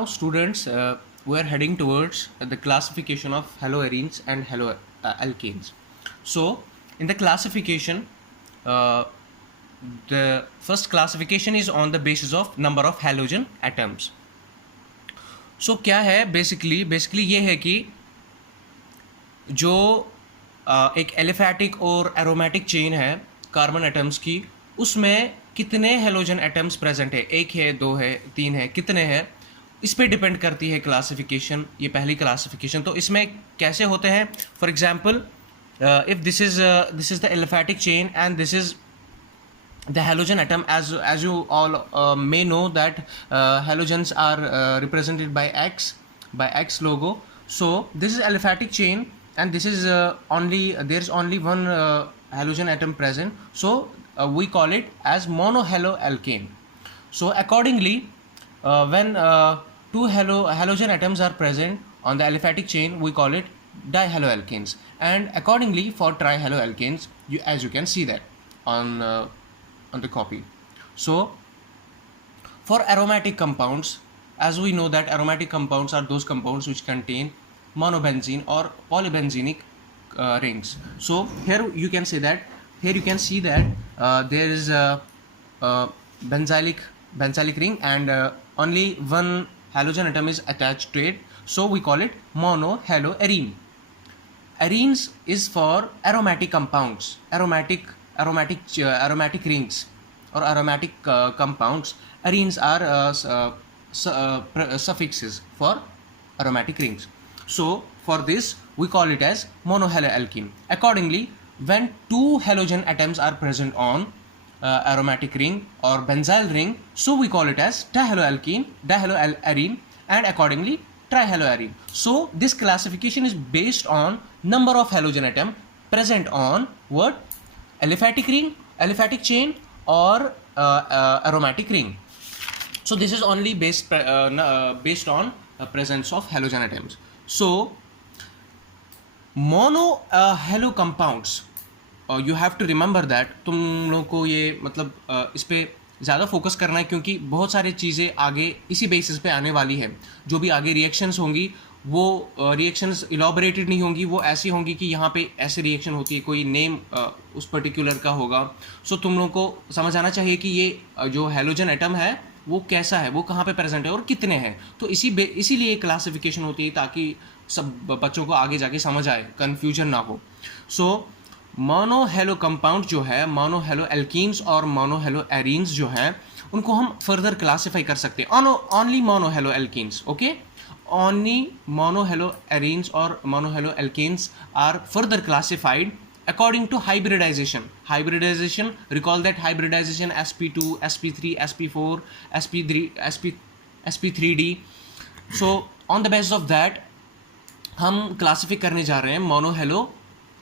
Now, students, we are heading towards the classification of haloarenes and haloalkanes. So, in the classification, uh, the first classification is on the basis of number of halogen atoms. So, क्या है basically ये है कि जो एक aliphatic और aromatic chain है carbon atoms की, उसमें कितने हेलोजन एटम्स प्रेजेंट है, एक है, दो है, तीन है, कितने हैं, इस पे डिपेंड करती है क्लासिफिकेशन। ये पहली क्लासिफिकेशन। तो इसमें कैसे होते हैं, for example if this is the aliphatic chain and this is the halogen atom, as you all may know that halogens are represented by X logo. So this is aliphatic chain and this is there's only one halogen atom present, so we call it as monohaloalkane. So accordingly, when two halogen atoms are present on the aliphatic chain, we call it dihaloalkanes, and accordingly for trihaloalkanes, as you can see that on the copy. So for aromatic compounds, as we know that aromatic compounds are those compounds which contain monobenzene or polybenzenic rings. So here you can see that there is a benzylic ring and only one halogen atom is attached to it, so we call it monohaloarene. Arenes is for aromatic compounds, aromatic rings or aromatic compounds. Arenes are suffixes for aromatic rings. So for this we call it as monohaloalkene. Accordingly, when two halogen atoms are present on aromatic ring or benzyl ring, so we call it as dihaloarene, and accordingly trihaloarene. So this classification is based on number of halogen atom present on what? Aliphatic ring, aliphatic chain, or aromatic ring. So this is only based on presence of halogen atoms. So monohalo compounds, you have to remember that. तुम लोग को ये मतलब इस पे ज़्यादा focus करना है, क्योंकि बहुत सारी चीज़ें आगे इसी बेसिस पे आने वाली है। जो भी आगे रिएक्शंस होंगी वो रिएक्शंस इलॉबरेटेड नहीं होंगी, वो ऐसी होंगी कि यहाँ पे ऐसे रिएक्शन होती है, कोई नेम उस पर्टिकुलर का होगा। सो तुम लोगों को समझ आना चाहिए कि ये जो हेलोजन एटम है वो कैसा है, वो कहाँ पे प्रेजेंट है और कितने हैं। तो इसीलिए क्लासिफिकेशन होती है, ताकि सब बच्चों को आगे जाके समझ आए, कन्फ्यूजन ना हो। सो मोनोहेलो कंपाउंड जो है, मोनोहेलो एल्कीन्स और मोनोहेलो एरीन्स जो है, उनको हम फर्दर क्लासीफाई कर सकते हैं। Only monohalo alkenes, okay, only monohaloarenes or monohaloalkanes are further classified according to hybridization. Recall that hybridization sp2, sp3, sp4, sp3d. So on the basis of that हम classify करने जा रहे हैं monohalo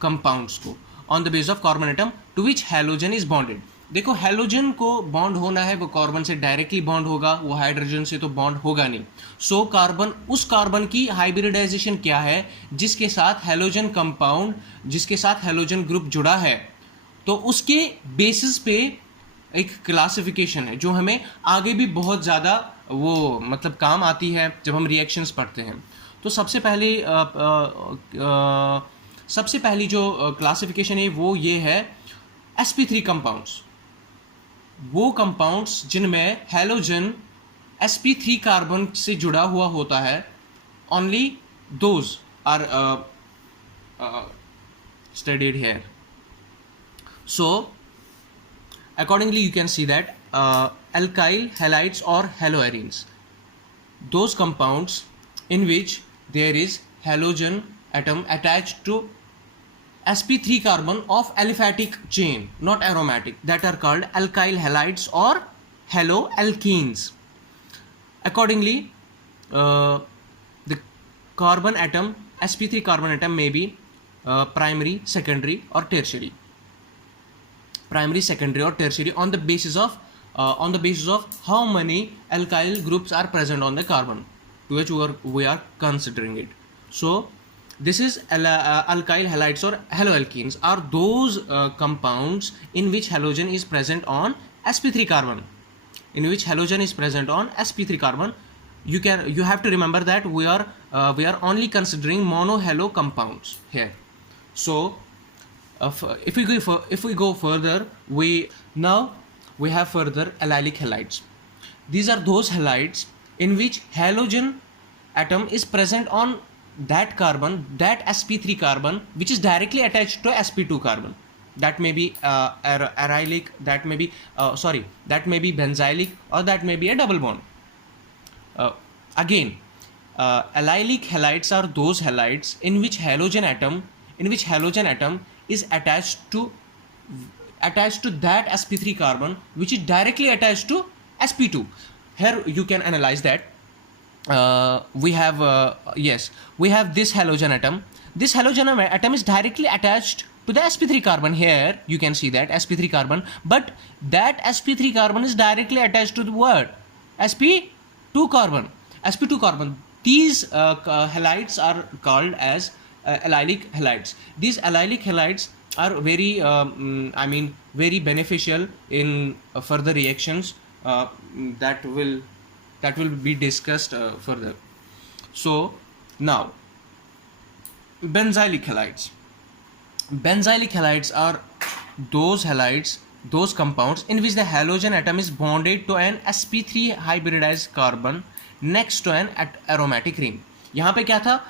compounds को on the basis of carbon atom to which halogen is bonded. देखो, halogen को bond होना है, वो कार्बन से डायरेक्टली बॉन्ड होगा, वो हाइड्रोजन से तो बॉन्ड होगा नहीं। सो उस कार्बन की हाइब्रिडाइजेशन क्या है, जिसके साथ हेलोजन कंपाउंड, जिसके साथ हेलोजन ग्रुप जुड़ा है, तो उसके बेसिस पे एक क्लासिफिकेशन है जो हमें आगे भी बहुत ज़्यादा वो मतलब काम आती है जब हम रिएक्शंस पढ़ते हैं। तो सबसे पहली जो क्लासिफिकेशन है वो ये है sp3 कंपाउंड्स। वो कंपाउंड्स जिनमें हेलोजन sp3 कार्बन से जुड़ा हुआ होता है, only those are studied here. So accordingly you can see that alkyl halides or haloarenes, those compounds in which there is halogen atom attached to sp3 carbon of aliphatic chain, not aromatic, that are called alkyl halides or haloalkenes. Accordingly, the carbon atom, sp3 carbon atom may be primary, secondary or tertiary. On the basis of how many alkyl groups are present on the carbon to which we are considering it. So this is alkyl halides or haloalkenes are those compounds in which halogen is present on sp3 carbon, you have to remember that we are only considering mono-halo compounds here. So if we go further, we have further allylic halides. These are those halides in which halogen atom is present on that carbon, that sp3 carbon, which is directly attached to sp2 carbon. That may be arylic, that may be benzylic, or that may be a double bond. Again, allylic halides are those halides in which halogen atom is attached to that sp3 carbon, which is directly attached to sp2. Here you can analyze that. We have this halogen atom. This halogen atom is directly attached to the sp3 carbon. Here you can see that sp3 carbon, but that sp3 carbon is directly attached to the what? sp2 carbon. These halides are called as allylic halides. These allylic halides are very very beneficial in further reactions that will be discussed further. So now, benzylic halides. Benzylic halides are those compounds in which the halogen atom is bonded to an sp3 hybridized carbon next to an aromatic ring. यहाँ पे क्या था?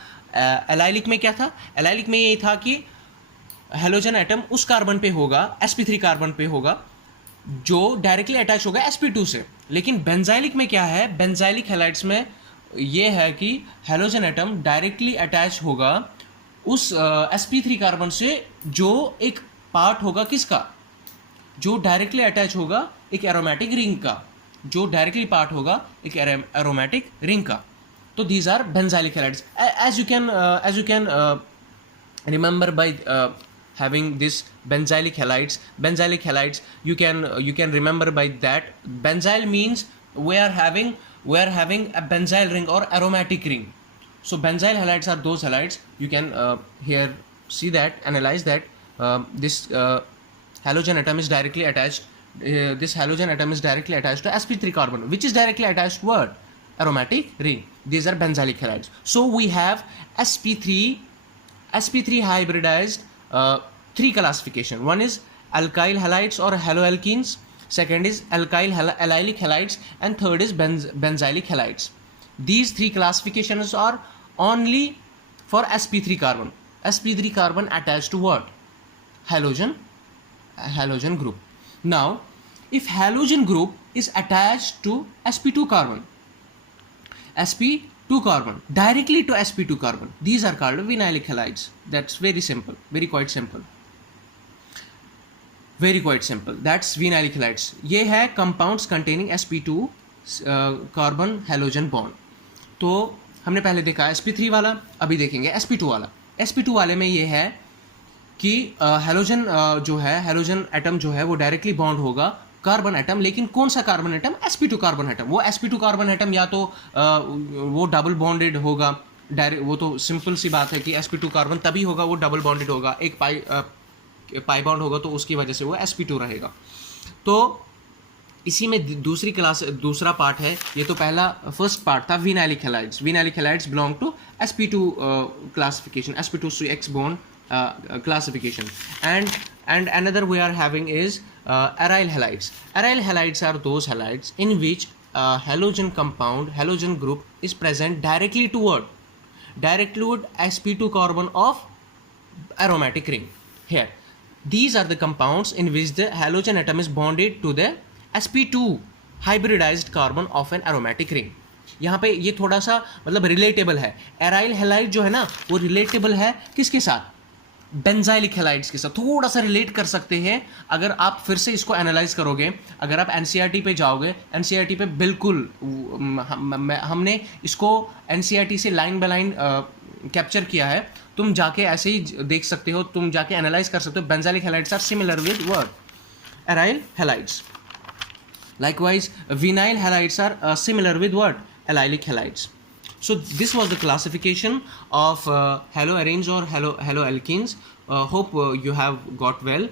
Allylic में क्या था? Allylic में ये था कि हेलोजन एटम उस कार्बन पे होगा, sp3 कार्बन पे होगा, जो डायरेक्टली अटैच होगा sp2 से. लेकिन बेंजाइलिक में क्या है? बेंजाइलिक हैलाइड्स में ये है कि हेलोजन एटम डायरेक्टली अटैच होगा उस sp3 कार्बन से, जो एक पार्ट होगा किसका? जो डायरेक्टली अटैच होगा एक एरोमेटिक रिंग का, जो डायरेक्टली पार्ट होगा एक एरोमेटिक रिंग का. तो these are benzylic halides. As you can remember by having this benzylic halides, you can remember by that. Benzyl means we are having a benzyl ring or aromatic ring. So benzyl halides are those halides. You can here see that, analyze that. This halogen atom is directly attached. This halogen atom is directly attached to sp3 carbon, which is directly attached to what? Aromatic ring. These are benzylic halides. So we have sp3 hybridized three classification. One is alkyl halides or haloalkenes, second is allylic halides, and third is benzylic halides. These three classifications are only for sp3 carbon. sp3 carbon attached to what? Halogen group. Now, if halogen group is attached to sp2 carbon, directly to sp2 carbon, these are called vinylic halides. That's very simple, quite simple. That's vinylic halides. ये है compounds containing sp2 carbon halogen bond. तो हमने पहले देखा sp3 वाला, अभी देखेंगे sp2 वाला. sp2 वाले में ये है कि हेलोजन एटम जो है वो डायरेक्टली बॉन्ड होगा कार्बन एटम. लेकिन कौन सा carbon atom? sp2 carbon atom. वो sp2 कार्बन एटम या तो वो डबल बॉन्डेड होगा, वो तो सिंपल सी बात है कि sp2 कार्बन तभी होगा वो डबल बॉन्डेड होगा, एक पाई बॉन्ड होगा तो उसकी वजह से वो sp2 रहेगा. तो इसी में दूसरा पार्ट है. ये तो फर्स्ट पार्ट था vinylic halides. Vinylic halides belong to sp2 classification, sp2CX bond classification. And another we are having is aryl halides. Aryl halides are those halides in which halogen group is present directly toward sp2 carbon of aromatic ring. Here, these are the compounds in which the halogen atom is bonded to the sp2 hybridized carbon of an aromatic ring. यहाँ पे ये थोड़ा सा मतलब relatable है. Aryl halide जो है ना वो रिलेटेबल है किसके साथ? बेंजाइलिक हैलाइड्स के साथ थोड़ा सा रिलेट कर सकते हैं. अगर आप फिर से इसको एनालाइज करोगे, अगर आप एनसीईआरटी पे जाओगे, एनसीईआरटी पे बिल्कुल हमने इसको एनसीईआरटी से लाइन बाय लाइन कैप्चर किया है. तुम जाके ऐसे ही देख सकते हो, तुम जाके एनालाइज कर सकते हो. Benzylic halides are similar with what? Aryl halides. Likewise, vinyl halides are similar with what? Allylic halides. So this was the classification of haloarenes or haloalkenes. Hope you have got well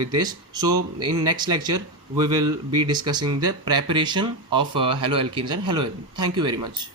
with this. So in next lecture we will be discussing the preparation of haloalkenes and haloarenes. Thank you very much.